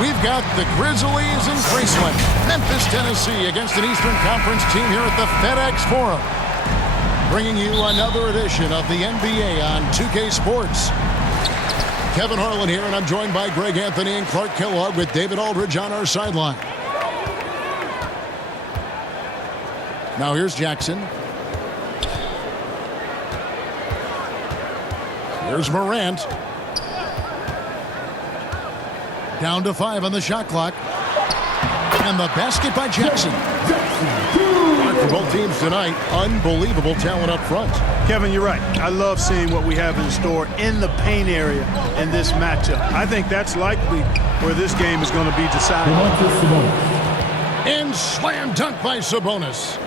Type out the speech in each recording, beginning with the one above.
We've got the Grizzlies in Graceland, Memphis, Tennessee, against an Eastern Conference team here at the FedEx Forum. Bringing you another edition of the NBA on 2K Sports. Kevin Harlan here, and I'm joined by Greg Anthony and Clark Kellogg with David Aldridge on our sideline. Now here's Jackson. Here's Morant. Down to 5 on the shot clock. And the basket by Jackson. For both teams tonight, unbelievable talent up front. Kevin, you're right. I love seeing what we have in store in the paint area in this matchup. I think that's likely where this game is going to be decided. And slam dunk by Sabonis.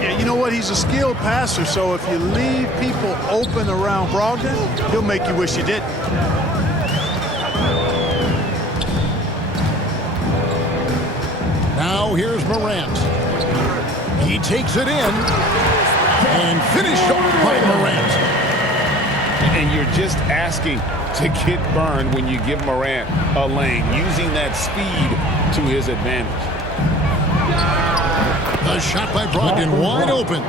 Yeah, you know what? He's a skilled passer, so if you leave people open around Brogdon, he'll make you wish you didn't. Now here's Morant. He takes it in and finished off by Morant. And you're just asking to get burned when you give Morant a lane, using that speed to his advantage. The shot by Brogdon, wide open.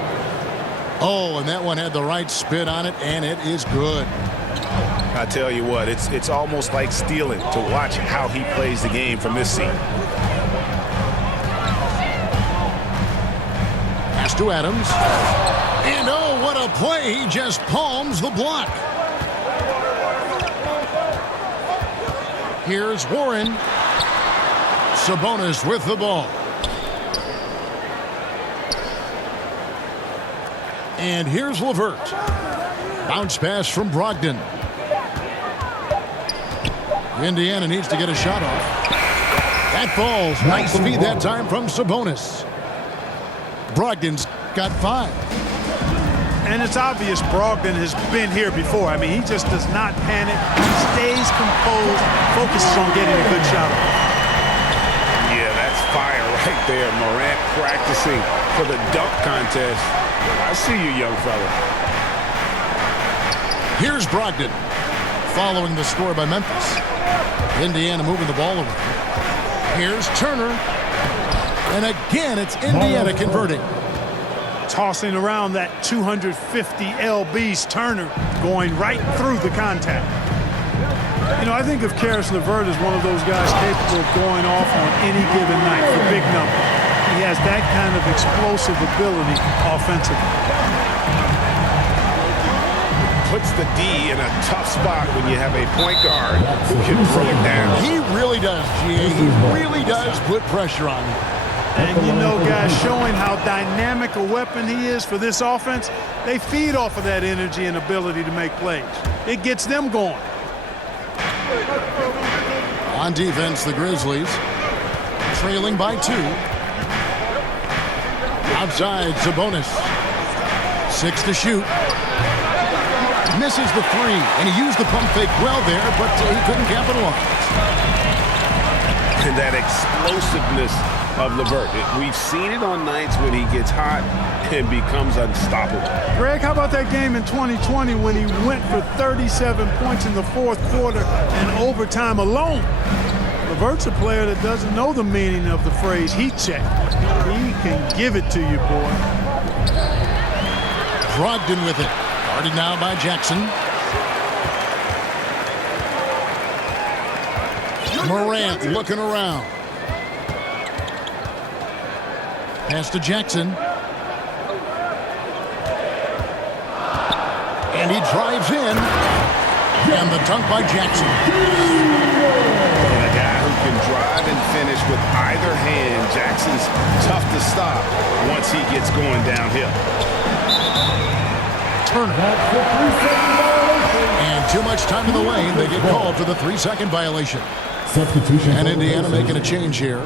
Oh, and that one had the right spin on it, and it is good. I tell you what, it's almost like stealing to watch how he plays the game from this seat. Pass to Adams. And oh, what a play. He just palms the block. Here's Warren. Sabonis with the ball. And here's LeVert. Bounce pass from Brogdon. Indiana needs to get a shot off. That falls. Nice feed that time from Sabonis. Brogdon's got 5. And it's obvious Brogdon has been here before. I mean, he just does not panic. He stays composed, focuses on getting a good shot off. Yeah, that's fire right there. Morant practicing for the dunk contest. I see you, young fella. Here's Brogdon, following the score by Memphis. Indiana moving the ball around. Here's Turner. And again, it's Indiana converting. Tossing around that 250 lbs, Turner going right through the contact. You know, I think of Karis LeVert as one of those guys capable of going off on any given night for big numbers. He has that kind of explosive ability offensively. Puts the D in a tough spot when you have a point guard who can throw it down. He really does, G.A. He really does put pressure on him. And you know, guys, showing how dynamic a weapon he is for this offense, they feed off of that energy and ability to make plays. It gets them going. On defense, the Grizzlies trailing by 2. Outside, Sabonis. 6 to shoot. Misses the 3, and he used the pump fake well there, but he couldn't capitalize. And that explosiveness of LeVert. We've seen it on nights when he gets hot and becomes unstoppable. Greg, how about that game in 2020 when he went for 37 points in the 4th quarter and overtime alone? LeVert's a player that doesn't know the meaning of the phrase heat check. He can give it to you, boy. Brogdon with it. Guarded now by Jackson. Morant looking around. Pass to Jackson. And he drives in. And the dunk by Jackson. And a guy who can drive and finish with either hand. Jackson's tough to stop once he gets going downhill. Turner. And too much time in the lane. They get called for the 3-second violation. Substitution. And Indiana making a change here.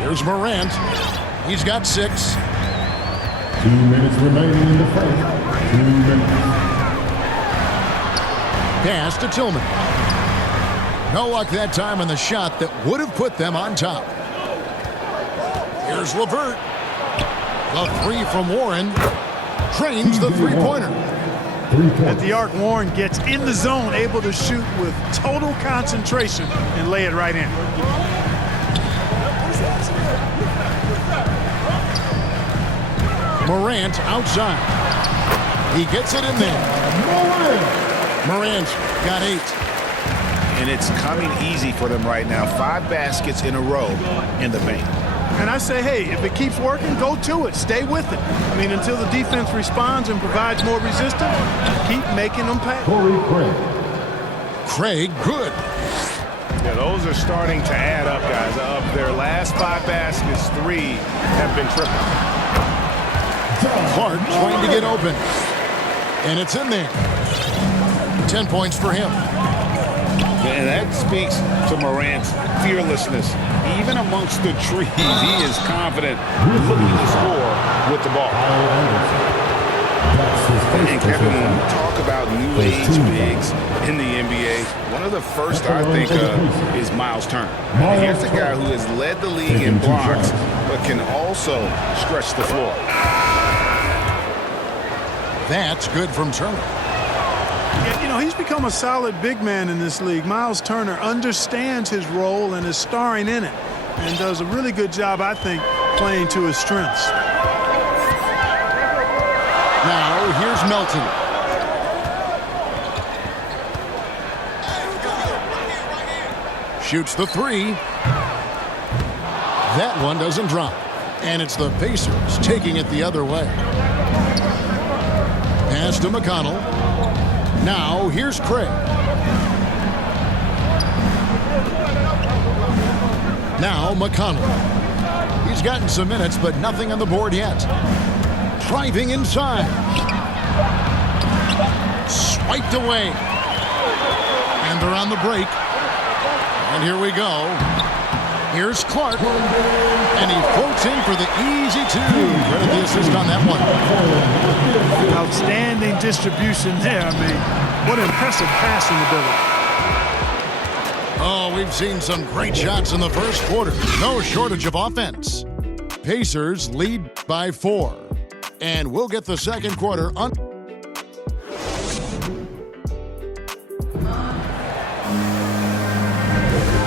Here's Morant. He's got 6. 2 minutes remaining in the fight. 2 minutes. Pass to Tillman. No luck that time on the shot that would have put them on top. Here's LeVert. The 3 from Warren. Trains the 3-pointer. At the arc, Warren gets in the zone, able to shoot with total concentration and lay it right in. Morant outside. He gets it in there. Morant got 8. And it's coming easy for them right now. 5 baskets in a row in the paint. And I say, hey, if it keeps working, go to it. Stay with it. I mean, until the defense responds and provides more resistance, keep making them pay. Craig, good. Yeah, those are starting to add up, guys. Of their last 5 baskets, 3 have been triple. Clark trying to get open. And it's in there. 10 points for him. And that speaks to Morant's fearlessness. Even amongst the trees, he is confident looking to score with the ball. And Kevin, when we talk about new age bigs in the NBA, one of the first I think of is Miles Turner. And here's a guy who has led the league in blocks, but can also stretch the floor. That's good from Turner. You know, he's become a solid big man in this league. Miles Turner understands his role and is starring in it and does a really good job, I think, playing to his strengths. Now, here's Melton. Shoots the 3. That one doesn't drop. And it's the Pacers taking it the other way. Pass to McConnell. Now, here's Craig. Now, McConnell. He's gotten some minutes, but nothing on the board yet. Driving inside. Swiped away. And they're on the break. And here we go. Here's Clark. And he floats in for the easy 2. Credit the assist on that one. Outstanding distribution there. I mean, what impressive passing ability. Oh, we've seen some great shots in the first quarter. No shortage of offense. Pacers lead by 4. And we'll get the second quarter on.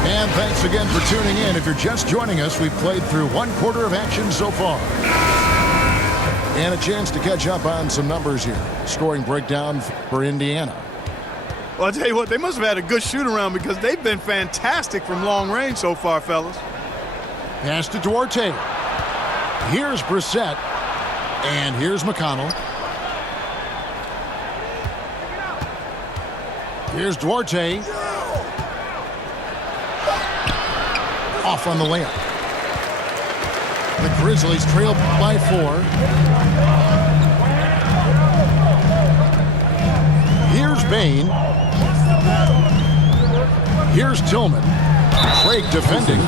And thanks again for tuning in. If you're just joining us, we've played through 1 quarter of action so far. And a chance to catch up on some numbers here. Scoring breakdown for Indiana. Well, I'll tell you what, they must have had a good shoot-around because they've been fantastic from long range so far, fellas. Pass to Duarte. Here's Brissett. And here's McConnell. Here's Duarte. Off on the layup. The Grizzlies trail by 4. Here's Bain. Here's Tillman. Craig defending.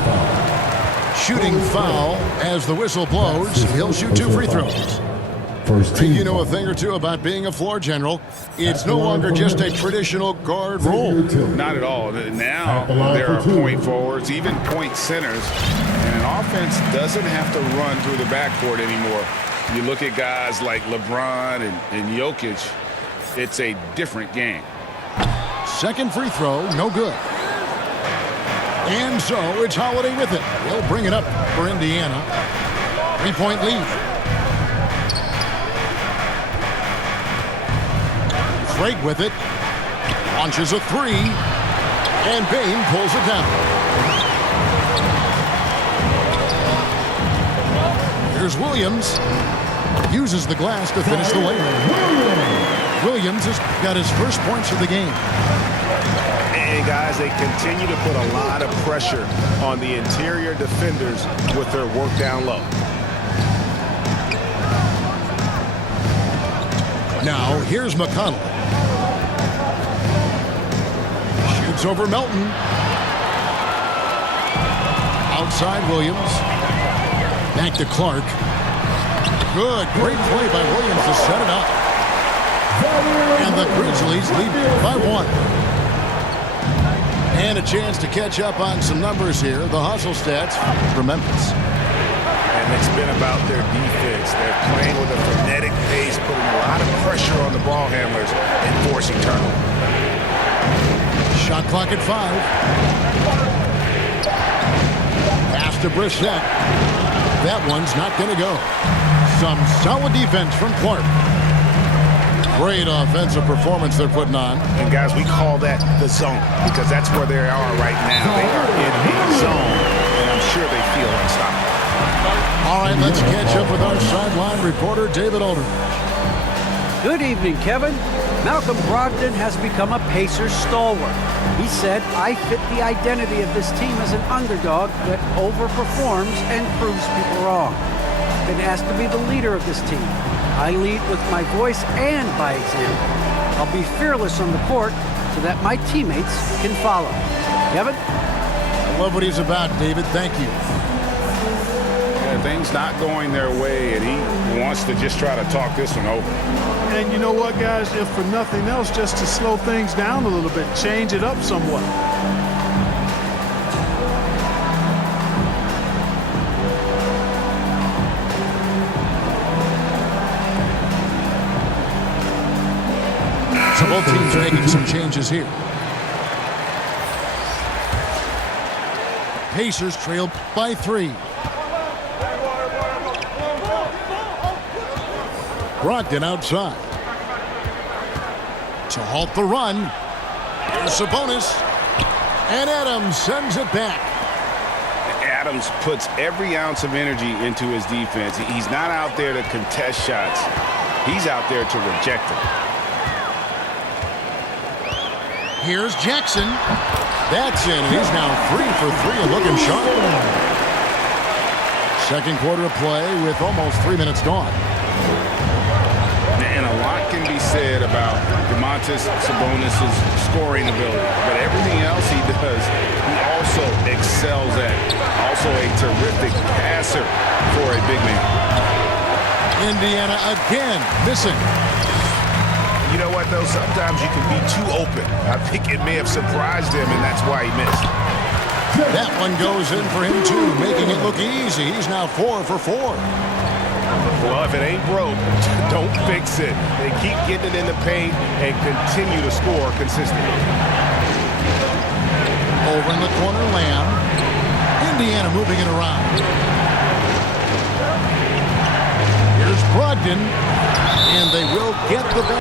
Shooting foul as the whistle blows. He'll shoot 2 free throws. First team. You know a thing or two about being a floor general. It's no longer just a traditional guard role. Not at all. Now there are point forwards, even point centers, and an offense doesn't have to run through the backcourt anymore. You look at guys like LeBron and Jokic, it's a different game. Second free throw, no good. And so it's Holiday with it. He'll bring it up for Indiana. 3-point lead. Craig with it. Launches a 3. And Bain pulls it down. Here's Williams. Uses the glass to finish the layup. Williams has got his first points of the game. And guys, they continue to put a lot of pressure on the interior defenders with their work down low. Now, here's McConnell. Shoots over Melton. Outside Williams. Back to Clark. Good, great play by Williams to set it up. And the Grizzlies lead by 1. And a chance to catch up on some numbers here. The hustle stats for Memphis. and it's been about their defense. They're playing with a frenetic pace, putting a lot of pressure on the ball handlers and forcing turnovers. Shot clock at 5. Pass to Brissett. That one's not going to go. Some solid defense from Clark. Great offensive performance they're putting on. And guys, we call that the zone because that's where they are right now. They are in a zone, and I'm sure they feel unstoppable. All right, let's catch up with our sideline reporter, David Aldridge. Good evening, Kevin. Malcolm Brogdon has become a Pacers stalwart. He said, "I fit the identity of this team as an underdog that overperforms and proves people wrong. Been asked to be the leader of this team. I lead with my voice and by example. I'll be fearless on the court so that my teammates can follow." Kevin? I love what he's about, David. Thank you. Yeah, things not going their way, and he wants to just try to talk this one over. And you know what, guys? If for nothing else, just to slow things down a little bit, change it up somewhat. So both teams making some changes here. Pacers trail by 3. Brogdon outside. To halt the run. Here's Sabonis. And Adams sends it back. Adams puts every ounce of energy into his defense. He's not out there to contest shots. He's out there to reject them. Here's Jackson. That's in. He's now 3 for 3 and looking sharp. Second quarter of play with almost 3 minutes gone. And a lot can be said about Domantas Sabonis' scoring ability. But everything else he does, he also excels at. Also a terrific passer for a big man. Indiana again missing. You know what, though? Sometimes you can be too open. I think it may have surprised him, and that's why he missed. That one goes in for him, too, making it look easy. He's now 4 for 4. Well, if it ain't broke, don't fix it. They keep getting it in the paint and continue to score consistently. Over in the corner, Lamb. Indiana moving it around. Here's Brogdon, and they will get the ball.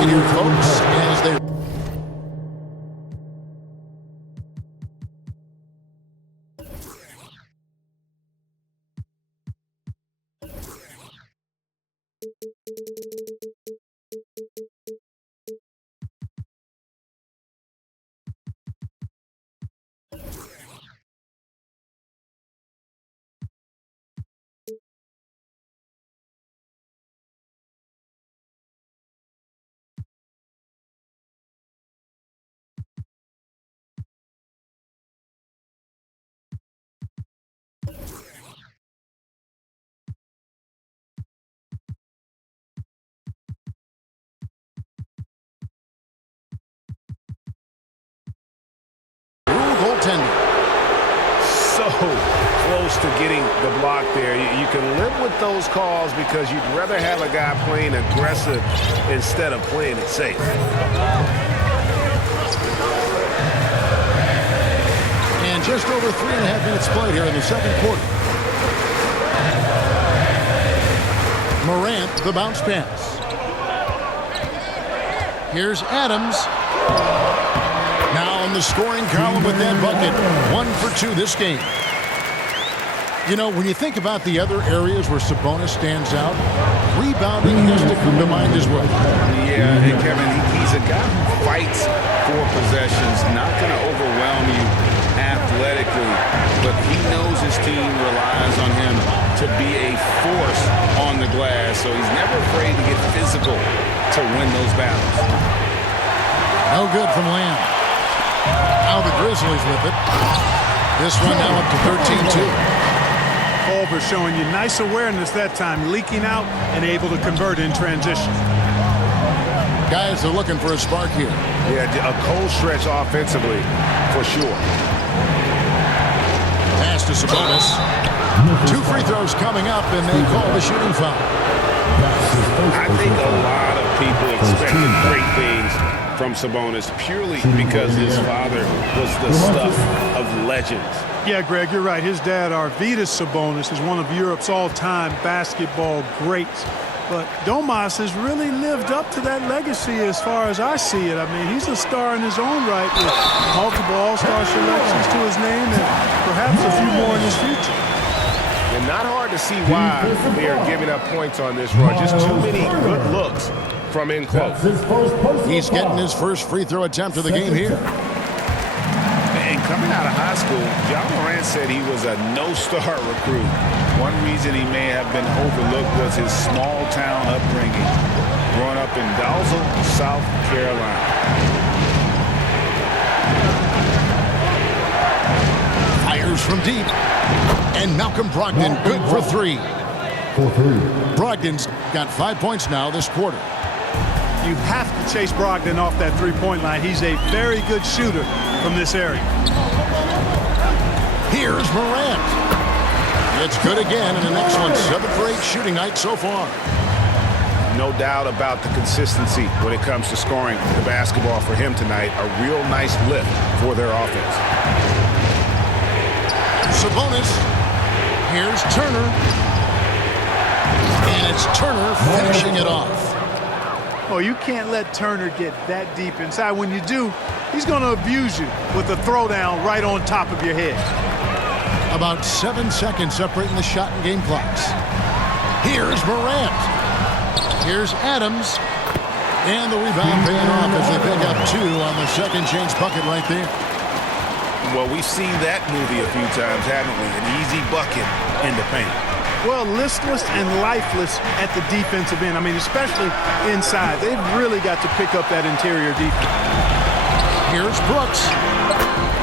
Here, folks, as they goaltending. So close to getting the block there. You can live with those calls because you'd rather have a guy playing aggressive instead of playing it safe. And just over 3.5 minutes played here in the second quarter. Morant, the bounce pass. Here's Adams. Now in the scoring column with that bucket. 1 for 2 this game. You know, when you think about the other areas where Sabonis stands out, rebounding has to come to mind as well. Yeah, and Kevin, he's a guy who fights for possessions, not going to overwhelm you after athletically, but he knows his team relies on him to be a force on the glass, so he's never afraid to get physical to win those battles. No good from Lamb. Now the Grizzlies with it. This one now up to 13-2. Culver showing you nice awareness that time, leaking out and able to convert in transition. Guys are looking for a spark here. Yeah, a cold stretch offensively, for sure. Pass to Sabonis. 2 free throws coming up, and they call the shooting foul. I think a lot of people expected great things from Sabonis purely because his father was the stuff of legends. Yeah, Greg, you're right. His dad, Arvydas Sabonis, is one of Europe's all-time basketball greats. But Domas has really lived up to that legacy as far as I see it. I mean, he's a star in his own right with multiple all-star selections to his name and perhaps a few more in his future. And not hard to see why they are giving up points on this run. Just too many good looks from in close. He's getting his first free throw attempt of the game here. And coming out of high school, Ja Morant said he was a no-star recruit. One reason he may have been overlooked was his small-town upbringing, growing up in Dalzell, South Carolina. Fires from deep. And Malcolm Brogdon good for 3. Brogdon's got 5 points now this quarter. You have to chase Brogdon off that three-point line. He's a very good shooter from this area. Here's Morant. It's good again, and the next one 7 for 8 shooting night so far. No doubt about the consistency when it comes to scoring the basketball for him tonight. A real nice lift for their offense. Sabonis. Here's Turner. And it's Turner finishing it off. Oh, you can't let Turner get that deep inside. When you do, he's going to abuse you with a throwdown right on top of your head. About 7 seconds separating the shot and game clocks. Here's Morant. Here's Adams. And the rebound paying off as they pick up 2 on the second chance bucket right there. Well, we've seen that movie a few times, haven't we? An easy bucket in the paint. Well, listless and lifeless at the defensive end. I mean, especially inside. They've really got to pick up that interior defense. Here's Brooks.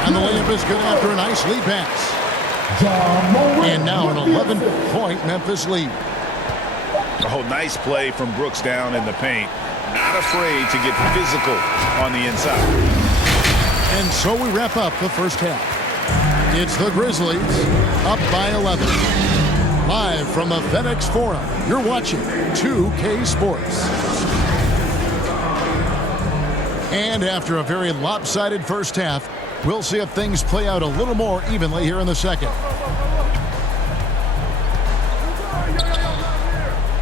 And the layup is good after a nice lead pass. And now an 11-point Memphis lead. Oh, nice play from Brooks down in the paint. Not afraid to get physical on the inside. And so we wrap up the first half. It's the Grizzlies up by 11. Live from the FedEx Forum, you're watching 2K Sports. And after a very lopsided first half, we'll see if things play out a little more evenly here in the second.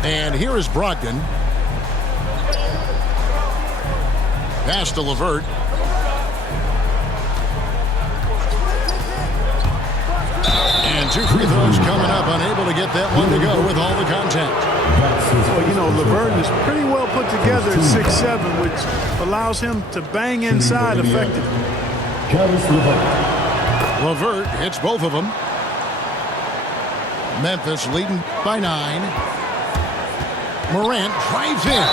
And here is Brogdon. Pass to LeVert. And 2 free throws coming up, unable to get that one to go with all the contact. Well, you know, LeVert is pretty well put together at 6'7", which allows him to bang inside effectively. LeVert hits both of them. Memphis leading by 9. Morant drives in.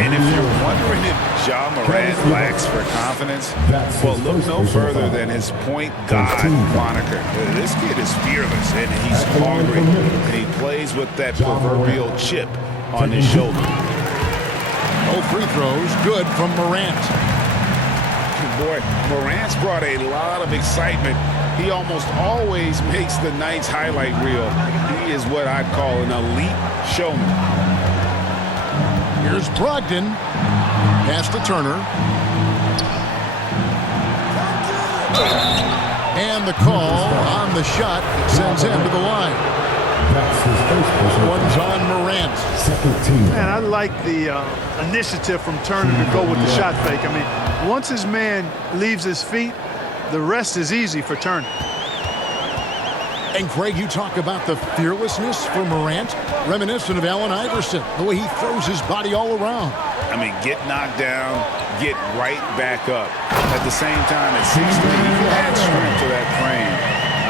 And if you're wondering if Ja Morant lacks for confidence, well, look no further than his point guard moniker. This kid is fearless, and he's hungry, and he plays with that proverbial chip on his shoulder. No free throws, good from Morant. Boy, Morant's brought a lot of excitement. He almost always makes the night's highlight reel. He is what I'd call an elite showman. Here's Brogdon. Pass to Turner. And the call on the shot sends him to the line. One's on Morant. Man, I like the initiative from Turner to go with the shot fake. I mean, once his man leaves his feet, the rest is easy for Turner. And Craig, you talk about the fearlessness for Morant, reminiscent of Allen Iverson, the way he throws his body all around. I mean, get knocked down, get right back up. At the same time, at 6'3", he can add strength to that frame.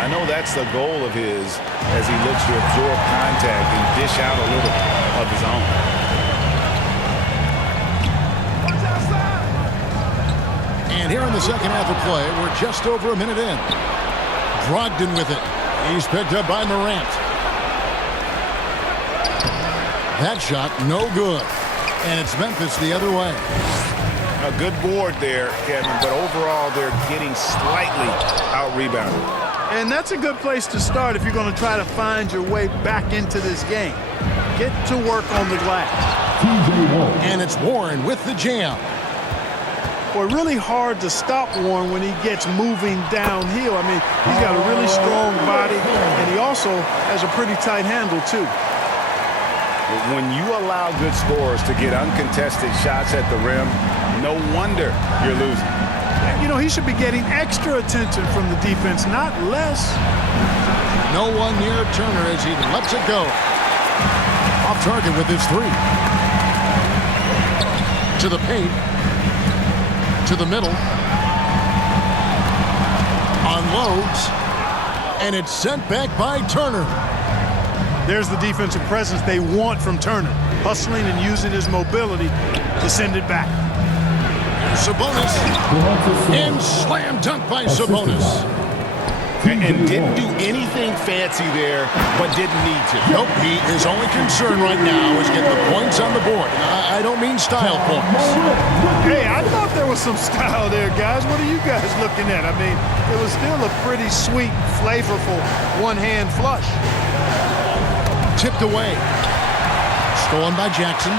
I know that's the goal of his as he looks to absorb contact and dish out a little of his own. And here in the second half of play, we're just over a minute in. Brogdon with it. He's picked up by Morant. That shot, no good. And it's Memphis the other way. A good board there, Kevin, but overall they're getting slightly out-rebounded. And that's a good place to start if you're going to try to find your way back into this game. Get to work on the glass. And it's Warren with the jam. Boy, really hard to stop Warren when he gets moving downhill. I mean, he's got a really strong body, and he also has a pretty tight handle, too. When you allow good scorers to get uncontested shots at the rim, no wonder you're losing. You know, he should be getting extra attention from the defense, not less. No one near Turner as he lets it go. Off target with his three. To the paint. To the middle. Unloads. And it's sent back by Turner. There's the defensive presence they want from Turner. Hustling and using his mobility to send it back. Sabonis. And slam dunk by Sabonis. And didn't do anything fancy there, but didn't need to. Nope, his only concern right now is getting the points on the board. I don't mean style points. Hey, I thought there was some style there, guys. What are you guys looking at? I mean, it was still a pretty sweet, flavorful one-hand flush. Tipped away. Stolen by Jackson.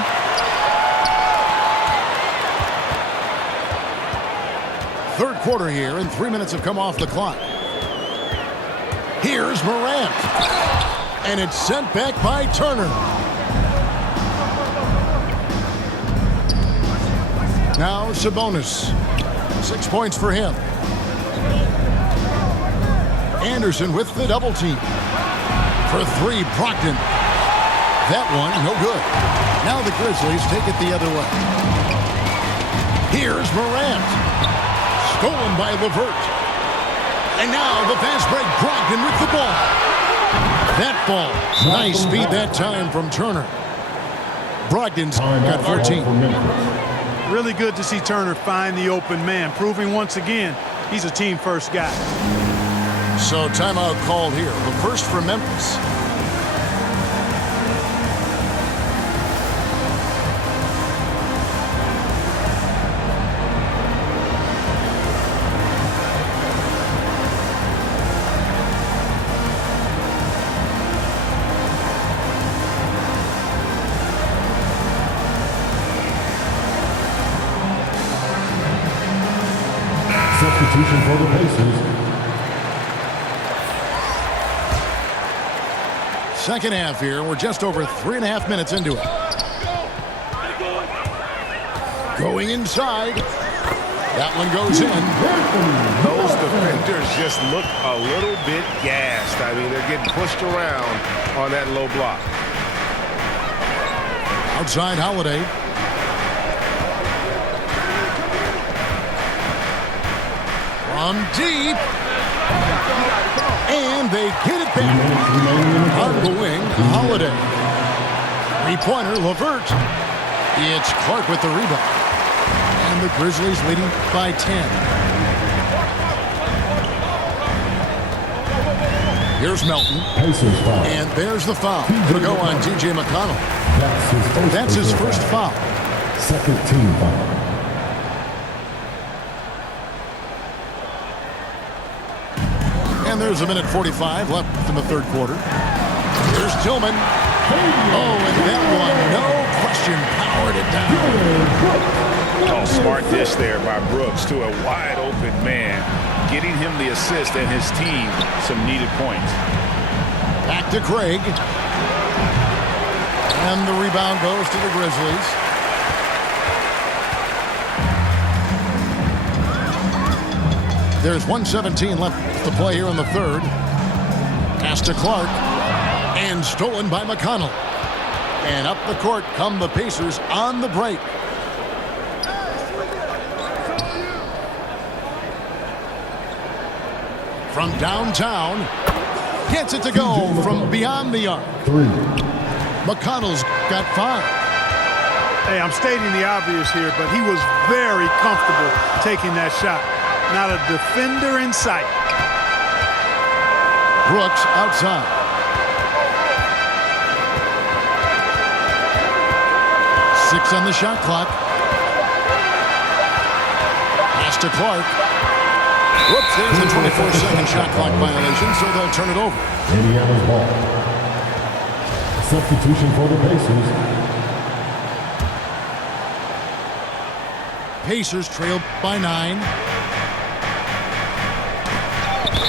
Third quarter here, and 3 minutes have come off the clock. Here's Morant. And it's sent back by Turner. Now Sabonis. 6 points for him. Anderson with the double team. For three, Brogdon. That one, no good. Now the Grizzlies take it the other way. Here's Morant. Stolen by LeVert. And now the fast break, Brogdon with the ball. That ball, nice speed that time from Turner. Brogdon's got 14. Really good to see Turner find the open man, proving once again he's a team-first guy. So timeout called here, the first for Memphis. Substitution for the Pacers. Second half here. We're just over 3.5 minutes into it. Going inside. That one goes in. Those defenders just look a little bit gassed. I mean, they're getting pushed around on that low block. Outside Holiday. From deep. And they get it back. On the wing, Holiday. Three-pointer, LeVert. It's Clark with the rebound. And the Grizzlies leading by 10. Here's Melton. And there's the foul. It'll go on T.J. McConnell. That's his first foul. Second team foul. And there's a minute 45 left in the third quarter. Here's Tillman. Oh, and that one, no question, powered it down. Oh, smart dish there by Brooks to a wide open man, getting him the assist and his team some needed points. Back to Craig. And the rebound goes to the Grizzlies. There's 1:17 left to play here in the third. Pass to Clark. And stolen by McConnell. And up the court come the Pacers on the break. from downtown. Gets it to go from beyond the arc. 3. McConnell's got 5. Hey, I'm stating the obvious here, but he was very comfortable taking that shot. Not a defender in sight. Brooks outside. Six on the shot clock. Pass to Clark. Whoops, there's a 24-second shot clock violation, so they'll turn it over. Indiana's ball. Substitution for the Pacers. Pacers trail by 9.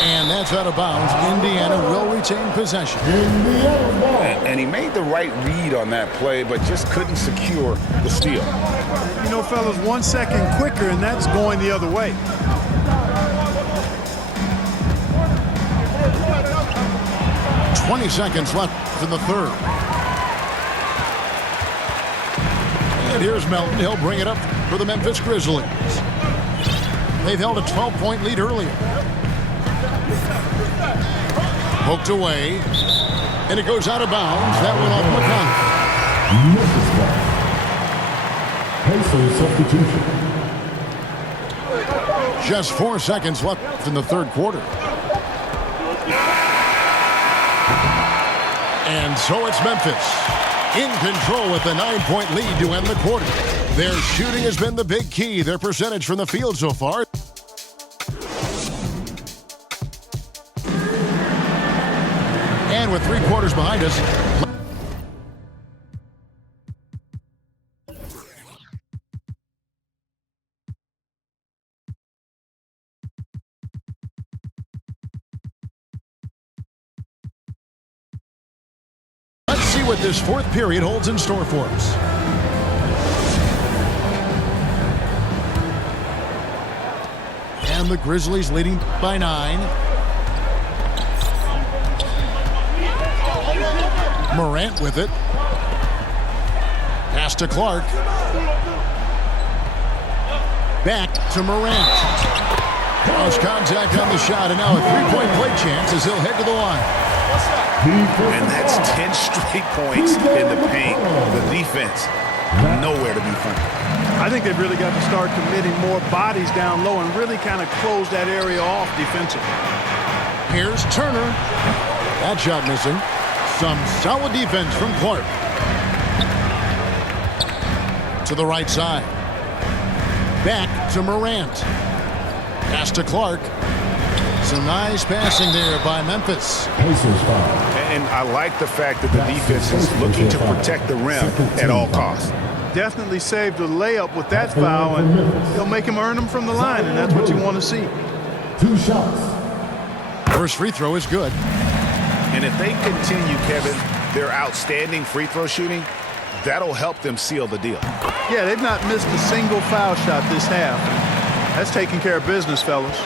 And that's out of bounds. Indiana will retain possession. Indiana's ball. And he made the right read on that play, but just couldn't secure the steal. You know, fellas, 1 second quicker, and that's going the other way. "20 seconds left in the third. And here's Melton. He'll bring it up for the Memphis Grizzlies. They've held a 12-point lead earlier. Poked away. And it goes out of bounds. That went off McConnell. Misses ball. Pacers substitution. Just 4 seconds left in the third quarter. And so it's Memphis in control with a 9-point lead to end the quarter. Their shooting has been the big key. Their percentage from the field so far. And with 3 quarters behind us, let's see what this fourth period holds in store for us. And the Grizzlies leading by 9. Morant with it. Pass to Clark. Back to Morant. Close contact on the shot, and now a 3-point play chance as he'll head to the line. And that's 10 straight points in the paint. The defense, nowhere to be found. I think they've really got to start committing more bodies down low and really kind of close that area off defensively. Here's Turner. That shot missing. Some solid defense from Clark. To the right side. Back to Morant. Pass to Clark. Some nice passing there by Memphis. Pacers foul. And I like the fact that the defense is looking to protect the rim at all costs. Definitely saved a layup with that foul, and he'll make him earn them from the line, and that's what you want to see. 2 shots. First free throw is good. And if they continue, Kevin, their outstanding free throw shooting, that'll help them seal the deal. Yeah, they've not missed a single foul shot this half. That's taking care of business, fellas.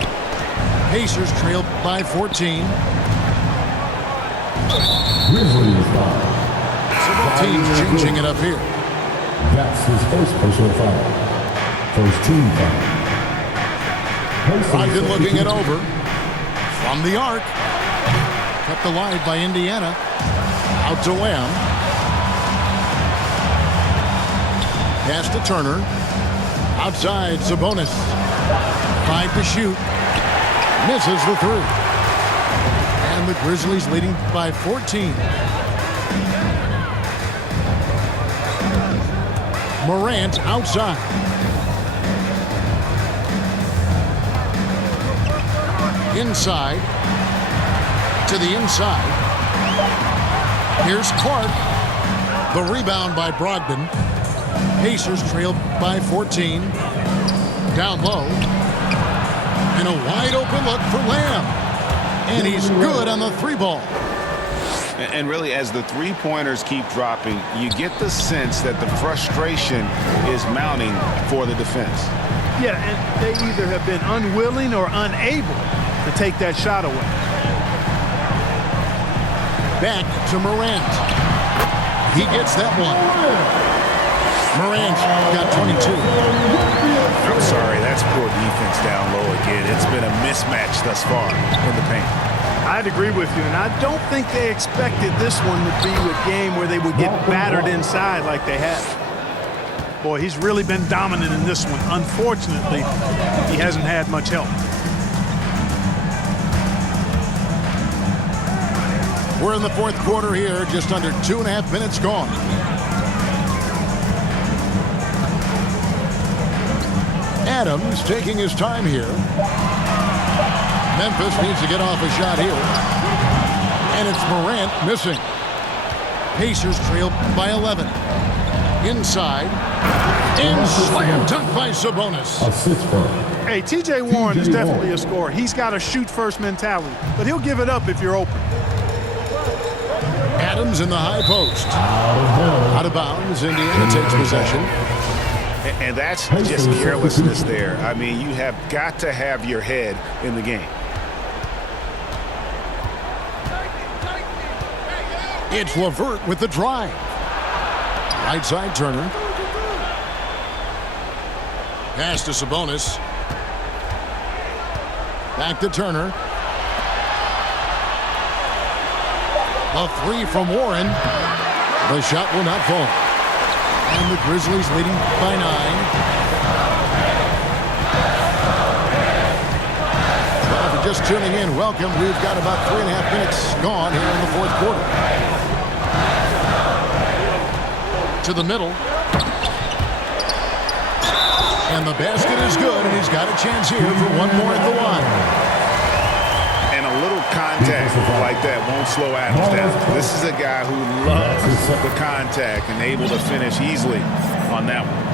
Pacers trail by 14. Grizzlies foul. Several teams changing it up here. That's his first personal foul. First team foul. Pacers Brogdon looking it substitution. over. From the arc. Kept alive by Indiana. Out to Wham. Pass to Turner. Outside, Sabonis. 5 to shoot. Misses the 3. And the Grizzlies leading by 14. Morant outside. Inside. To the inside. Here's Clark. The rebound by Brogdon. Pacers trail by 14. Down low. And a wide open look for Lamb. And he's good on the 3-ball. And really, as the three-pointers keep dropping, you get the sense that the frustration is mounting for the defense. Yeah, and they either have been unwilling or unable to take that shot away. Back to Morant. He gets that one. Morant got 22. I'm sorry, that's poor defense. defense down low again. It's been a mismatch thus far in the paint. I'd agree with you, and I don't think they expected this one to be a game where they would get battered inside like they have. Boy, he's really been dominant in this one. Unfortunately, he hasn't had much help. We're in the fourth quarter here, just under 2.5 minutes gone. Adams taking his time here. Memphis needs to get off a shot here. And it's Morant missing. Pacers trail by 11. Inside. And slam dunk by Sabonis. Hey, T.J. Warren is definitely a scorer. He's got a shoot-first mentality, but he'll give it up if you're open. Adams in the high post. Out of bounds. Indiana takes possession. And that's just carelessness there. I mean, you have got to have your head in the game. It's LeVert with the drive. Right side Turner. Pass to Sabonis. Back to Turner. A three from Warren. The shot will not fall. And the Grizzlies leading by 9. Well, if you're just tuning in, welcome. We've got about 3.5 minutes gone here in the fourth quarter. To the middle. And the basket is good, and he's got a chance here for one more at the line. And a little contact like that won't slow Adams down. This is a guy who loves the contact and able to finish easily on that one.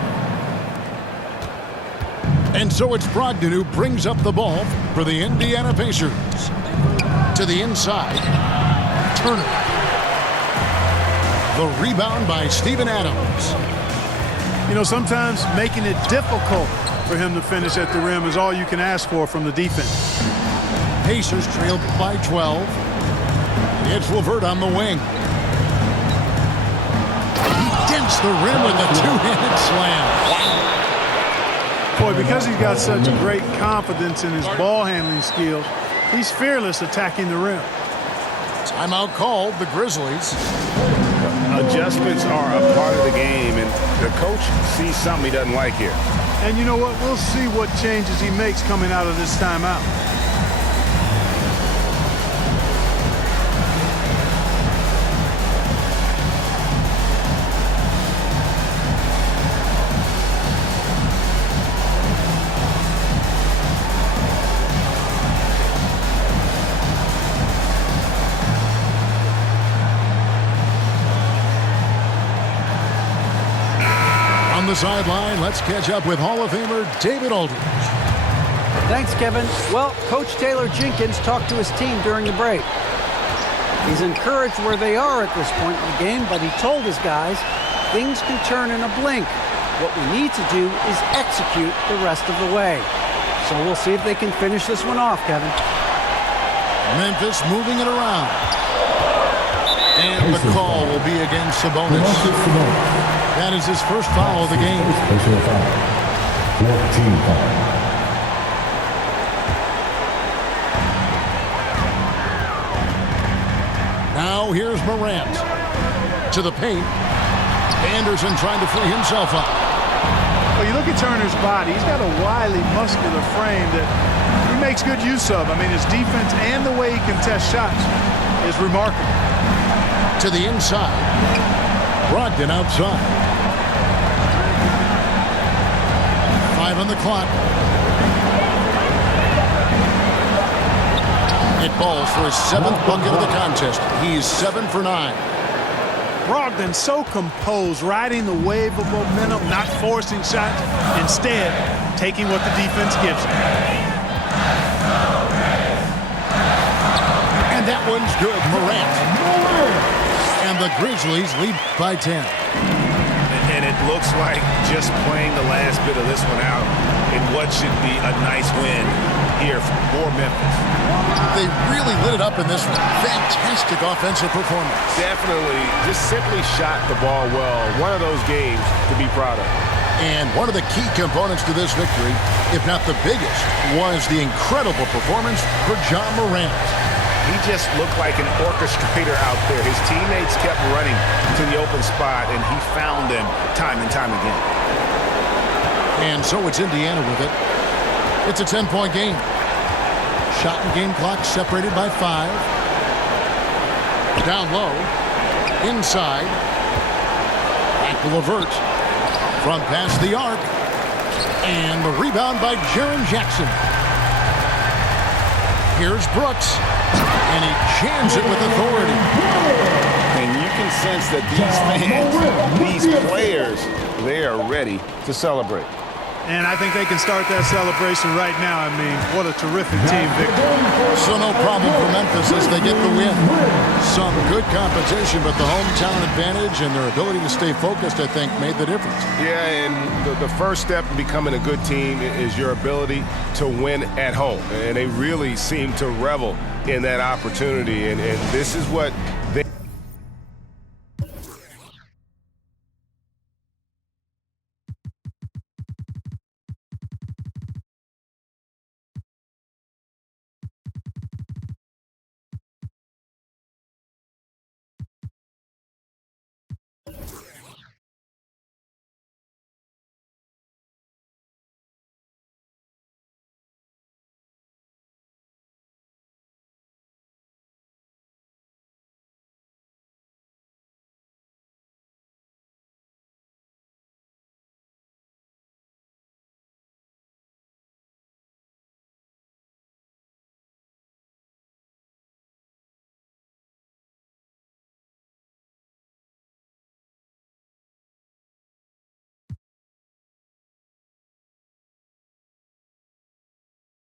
And so it's Brogdon who brings up the ball for the Indiana Pacers. To the inside. Turner. The rebound by Steven Adams. You know, sometimes making it difficult for him to finish at the rim is all you can ask for from the defense. Pacers trailed by 12. It's LeVert on the wing. He dents the rim with a two-handed slam. Boy, because he's got such great confidence in his ball handling skills, he's fearless attacking the rim. Timeout called, the Grizzlies. Adjustments are a part of the game, and the coach sees something he doesn't like here. And you know what? We'll see what changes he makes coming out of this timeout. On the sideline, let's catch up with Hall of Famer David Aldridge. Thanks, Kevin. Well, Coach Taylor Jenkins talked to his team during the break. He's encouraged where they are at this point in the game, but he told his guys things can turn in a blink. What we need to do is execute the rest of the way. So we'll see if they can finish this one off, Kevin. Memphis moving it around. And the call will be against Sabonis. That is his first foul of the game. 14 foul. Now here's Morant. To the paint. Anderson trying to free himself up. Well, you look at Turner's body. He's got a wily, muscular frame that he makes good use of. I mean, his defense and the way he contests shots is remarkable. To the inside. Brogdon outside. 5 on the clock. It falls for his 7th bucket of the contest. He's 7 for 9. Brogdon so composed, riding the wave of momentum, not forcing shots, instead taking what the defense gives him. And that one's good. Morant. And the Grizzlies lead by 10. And it looks like just playing the last bit of this one out in what should be a nice win here for Memphis. They really lit it up in this one. Fantastic offensive performance. Definitely just simply shot the ball well. One of those games to be proud of. And one of the key components to this victory, if not the biggest, was the incredible performance for John Morant. He just looked like an orchestrator out there. His teammates kept running to the open spot, and he found them time and time again. And so it's Indiana with it. It's a 10-point game. Shot and game clock separated by 5. Down low. Inside. Back to LeVert. From past the arc. And the rebound by Jaren Jackson. Here's Brooks. And he jams it with authority. And you can sense that these fans, these players, they are ready to celebrate. And I think they can start that celebration right now. I mean, what a terrific team victory. So no problem for Memphis as they get the win. Some good competition, but the hometown advantage and their ability to stay focused, I think, made the difference. Yeah, and the first step in becoming a good team is your ability to win at home. And they really seem to revel in that opportunity. And this is what they